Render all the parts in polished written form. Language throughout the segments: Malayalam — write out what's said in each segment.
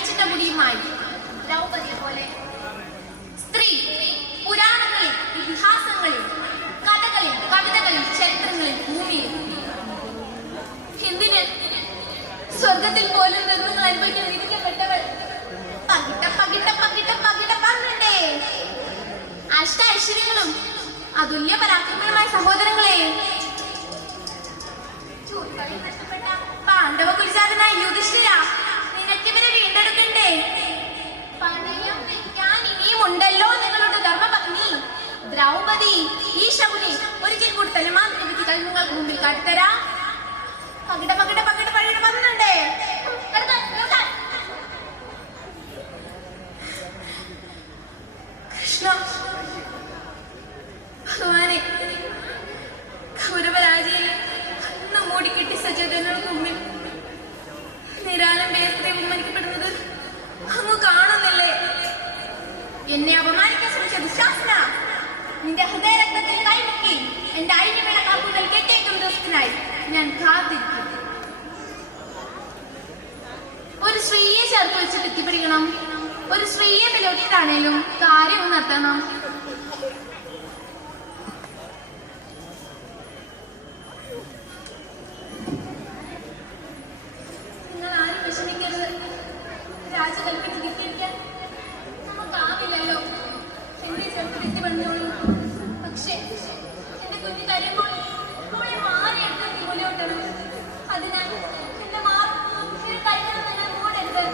നഴിച്ചിട്ട മുടിയുമായി ദ്രൗപദിയെ പോലെ സ്ത്രീ പുരാണങ്ങളിൽ, ഇതിഹാസങ്ങളിൽ, കഥകളിൽ, കവിതകളിൽ, ചരിത്രങ്ങളിൽ, ഭൂമിയിൽ എന്തിന് സ്വർഗത്തിൽ പോലും ദുരിതങ്ങൾ അനുഭവിക്കാൻ വിധിക്കപ്പെട്ടവൾ പകിട്ട പകിട്ട പകിട്ട പകിട്ട പറഞ്ഞേ. അഷ്ട ഐശ്വര്യങ്ങളും അതുല്യ പരാക്രമങ്ങളുമായ സഹോദരങ്ങളെ, നഷ്ടപ്പെട്ട പാണ്ഡവ കുലജാതനായ യുധിഷ്ഠിര, നിനക്കിവരെ വീണ്ടെടുക്കണ്ടേ? പണയം വെക്കാൻ ഇനിയും ഉണ്ടല്ലോ നിങ്ങളുടെ ധർമ്മപത്നി ദ്രൗപദി. ഈ ശകുനി ഒരിക്കൽ കൂടി തലമാതിരി വിധികൾ നിങ്ങൾക്ക് മുമ്പിൽ കാട്ടിത്തരാം. പകിട പകിട പകിട പകിട വന്നുണ്ടേ. കൃഷ്ണ ഭഗവാനെ, കൗരവരാജയെ അന്ന് മൂടിക്കെട്ടി സജ്ജനങ്ങൾക്ക് മുമ്പിൽ നിരാലംബയത്തെ ബഹുമാനിക്കപ്പെടുന്നത് അങ്ങ് കാണുന്നില്ലേ? എന്നെ അപമാനിക്കാൻ ശ്രമിച്ച ദുശാസന, നിന്റെ ഹൃദയരക്തത്തിൽ കൈമുക്കി എന്റെ ഐന്യവേണ കാപ്പുകൾ കെട്ടേക്കും ദിവസത്തിനായി ഞാൻ കാത്തിരിക്കും. ഒരു സ്ത്രീയെ ചേർത്ത് വെച്ചിട്ട് എത്തിപ്പിടിക്കണം. ഒരു സ്ത്രീയെ വിലൊട്ടിട്ടാണേലും കാര്യം നിർത്തണം. നിങ്ങൾ ആരും വിഷമിക്കരുത്. രാജകൽപ്പിച്ച് വിദ്യയ്ക്കാൻ നമുക്കാവില്ലല്ലോ. എന്റെ ചെറുപ്പം എത്തിപ്പെടുന്നോളൂ. പക്ഷേ എന്റെ കുഞ്ഞു കരയുമ്പോൾ അവളെ മാറിയെടുത്ത് മൂലയോട്ടണം. അതിനാൽ എന്റെ മാറും കൈകളും തന്നെ മൂടരുത്.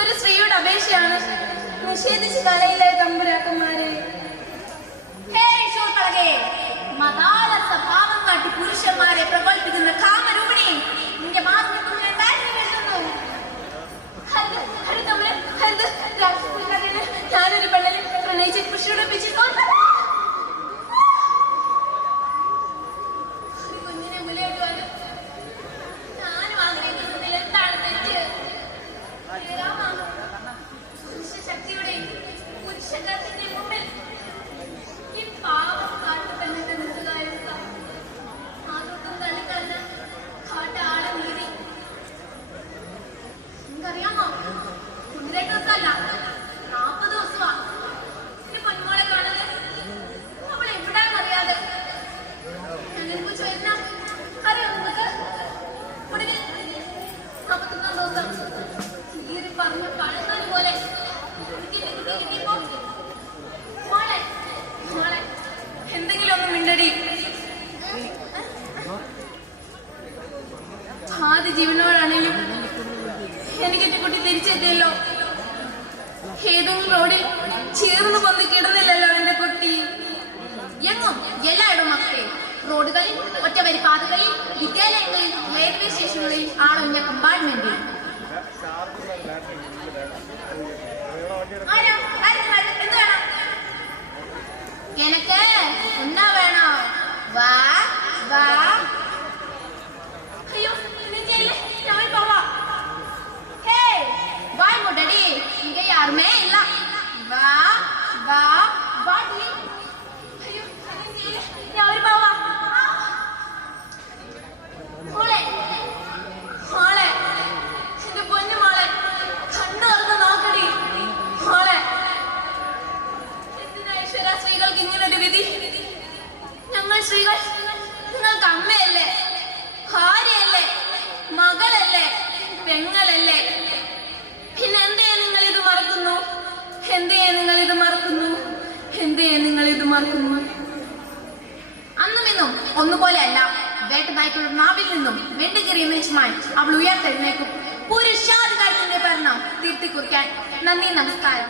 ഒരു സ്ത്രീയുടെ അപേക്ഷയാണ് നിഷേധിച്ച് കളയിലെ തമ്പുരാക്കന്മാരെ. മതാള സ്വഭാവം കാട്ടി പുരുഷന്മാരെ പ്രകോപിപ്പിക്കുന്ന കാമരൂപിണി, നിന്റെ ഞാനൊരു പെണ്ണിൽ പ്രണയിച്ച് കൃഷിയോടൊപ്പിച്ച് കുഞ്ഞിനെ മുലയിടുവാനും ഞാനും ആഗ്രഹിക്കുന്നതിൽ എന്താണ് തെറ്റ്? പുരുഷശക്തിയുടെ പുരുഷകത്തിന്റെ മുമ്പിൽ ഈ പാവം കാട്ടുപെണ്ണിന്റെ നിൽക്കുകയായിരുന്ന ആദ്യം തള്ളിക്കളഞ്ഞ കാട്ടാളെ നീതി നിങ്ങറിയാമോ? 1 ദിവസമല്ല, 40 ദിവസമാ ഈ പൊന്മോളെ കാണല്. അവൾ എവിടാന്നറിയാതെ അനുഭവിച്ചു വരുന്ന അറിയാം നിങ്ങൾക്ക്. ഒടുവിൽ 41 ദിവസം ഈ പറഞ്ഞ പഴത്തൊരു പോലെ കിട്ടിയപ്പോ മോളെ മോളെ എന്തെങ്കിലും ഒന്ന് മിണ്ടടി. ആദ്യ ജീവനോടാണേലും എനിക്ക് എന്റെ കുട്ടി തിരിച്ചെത്തിയല്ലോ. ഏതെങ്കിലും റോഡിൽ ചേർന്ന് പൊന്ന് കിടന്നില്ലല്ലോ എന്റെ കുട്ടി. എങ്ങും എല്ലായിടും മക്കളെ, റോഡുകളിൽ, ഒറ്റവരി പാതകളിൽ, വിദ്യാലയങ്ങളിൽ, റെയിൽവേ സ്റ്റേഷനുകളിൽ, ആളൊഞ്ഞ കമ്പാർട്ട്മെന്റിൽ. എന്ത് വേണം? എനക്ക് എന്താ വേണോ? വാ വാ. അയ്യോ ഞങ്ങൾ പോവാ. ഹേ വായ് മുടടി, ഇങ്ങ യാരുമേ ഇല്ല. വാ വാ വാ. അയ്യോ ഞാൻ പോവാ. മോളെ മോളെ, എന്റെ പൊന്നു മോളെ, കണ്ണു തുറന്ന് നോക്കടി മോളെ. എന്തിനാ ഈശ്വര സ്ത്രീകൾക്ക് ഇങ്ങനൊരു വിധി? ഞങ്ങൾ സ്ത്രീകൾ നിങ്ങൾക്ക് അമ്മയല്ലേ, ഭാര്യയല്ലേ, മകളല്ലേ, പെങ്ങളല്ലേ? പിന്നെ എന്തേ നിങ്ങൾ ഇത് മറക്കുന്നു? എന്തേ നിങ്ങൾ ഇത് മറക്കുന്നു? എന്തേ നിങ്ങൾ ഇത് മറക്കുന്നു? അന്നും ഇന്നും ഒന്നുപോലെ അല്ല. വേട്ടനായ്ക്കളുടെ നാവിൽ നിന്നും വെണ്ടുകീറിയ നെഞ്ചുമായി അവൾ ഉയർത്തെഴുന്നേക്കും. പുരുഷാധികാരത്തിന്റെ ഭരണം തീർത്തിക്കുറിക്കാൻ. നന്ദി, നമസ്കാരം.